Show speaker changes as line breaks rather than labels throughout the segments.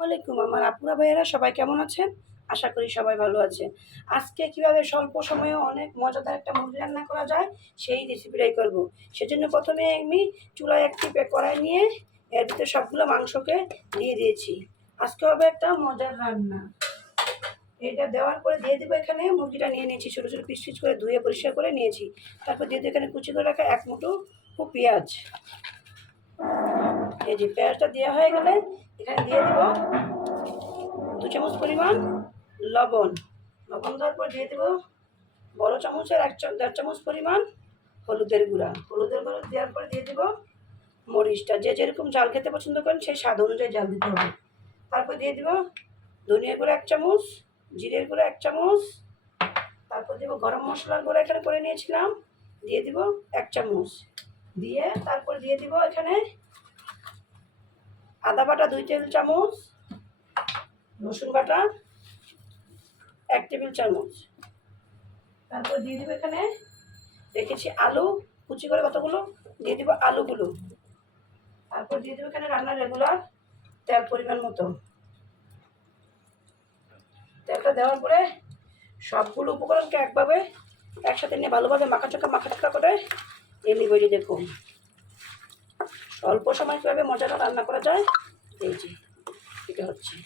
ওয়ালাইকুম আমার আপুরা ভাইয়েরা, সবাই কেমন আছেন? আশা করি সবাই ভালো আছে আজকে কীভাবে স্বল্প সময়ে অনেক মজাদার একটা মুরগি রান্না করা যায়, সেই রেসিপিটাই করব। সেজন্য প্রথমে আমি চুলায় একটি কড়াই নিয়ে এর ভিতরে সবগুলো মাংসকে দিয়ে দিয়েছি। আজকে হবে একটা মজার রান্না। এটা দেওয়ার পরে দিয়ে দেবো এখানে মুরগিটা নিয়ে নিয়েছি, ছোটো ছোটো পিস পিস করে ধুয়ে পরিষ্কার করে নিয়েছি। তারপর দিয়ে দেবো এখানে কুচি করে রাখা এক মুঠো পেঁয়াজ। এই যে পেঁয়াজটা দেওয়া হয়ে গেলে এখানে দিয়ে দেবো দু চামচ পরিমাণ লবণ। লবণ দেওয়ার পর দিয়ে দেবো বড় চামচের এক দেড় চামচ পরিমাণ হলুদের গুঁড়া। হলুদের গুঁড়ো দেওয়ার পর দিয়ে দেবো মরিচটা। যে যেরকম জাল খেতে পছন্দ করেন সেই স্বাদ অনুযায়ী জাল দিতে হবে। তারপর দিয়ে দেবো ধনিয়ার গুঁড়ো এক চামচ, জিরের গুঁড়ো এক চামচ, তারপর দেবো গরম মশলার গুঁড়ো এখানে করে নিয়েছিলাম, দিয়ে দিব এক চামচ। দিয়ে তারপর দিয়ে দিব এখানে আদা বাটা দুই টেবিল চামচ, রসুন বাটা এক টেবিল চামচ। তারপর দিয়ে দিব এখানে, রেখেছি আলু, কুচি করে কতগুলো? দিয়ে দিব আলুগুলো। তারপর দিয়ে দেবো এখানে রান্নার রেগুলার তেল পরিমাণ মতো। তেলটা দেওয়ার পরে সবগুলো উপকরণকে একভাবে একসাথে নিয়ে ভালোভাবে মাখাচোকা মাখাচোকা করে এমনি বেরিয়ে দেখুন। অল্প সময় কীভাবে মজাটা রান্না করা যায়? এই যে, এটা হচ্ছে।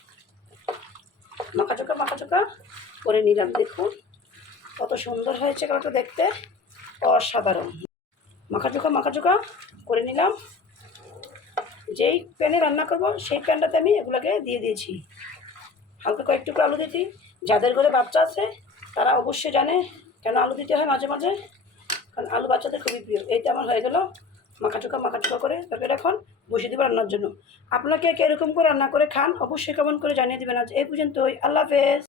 মাখাচোকা মাখাচোকা করে নিলাম, দেখুন। কত সুন্দর হয়েছে কালারটা দেখতে। অসাধারণ। মাখাচোকা মাখাচোকা করে নিলাম। যেই প্যানে রান্না করব, সেই প্যানটাতে আমি এগুলোকে দিয়ে দিয়েছি। হালকা কয়েকটু করে আলু দিয়েছি। যাদের ঘরে বাচ্চা আছে, তারা অবশ্যই জানে কেন আলু দিতে হয় মাঝে মাঝে। কারণ আলু বাচ্চাদের খুবই প্রিয়। এইটা আমার হয়ে গেল। মাখাচোকা মাখাচোকা করে তরকারিটা এখন বসিয়ে দেবো রান্নার জন্য। আপনাকে এরকম করে রান্না করে খান, অবশ্যই কেমন করে জানিয়ে দেবেন। আজ এই পর্যন্তই। আল্লাহ হাফেজ।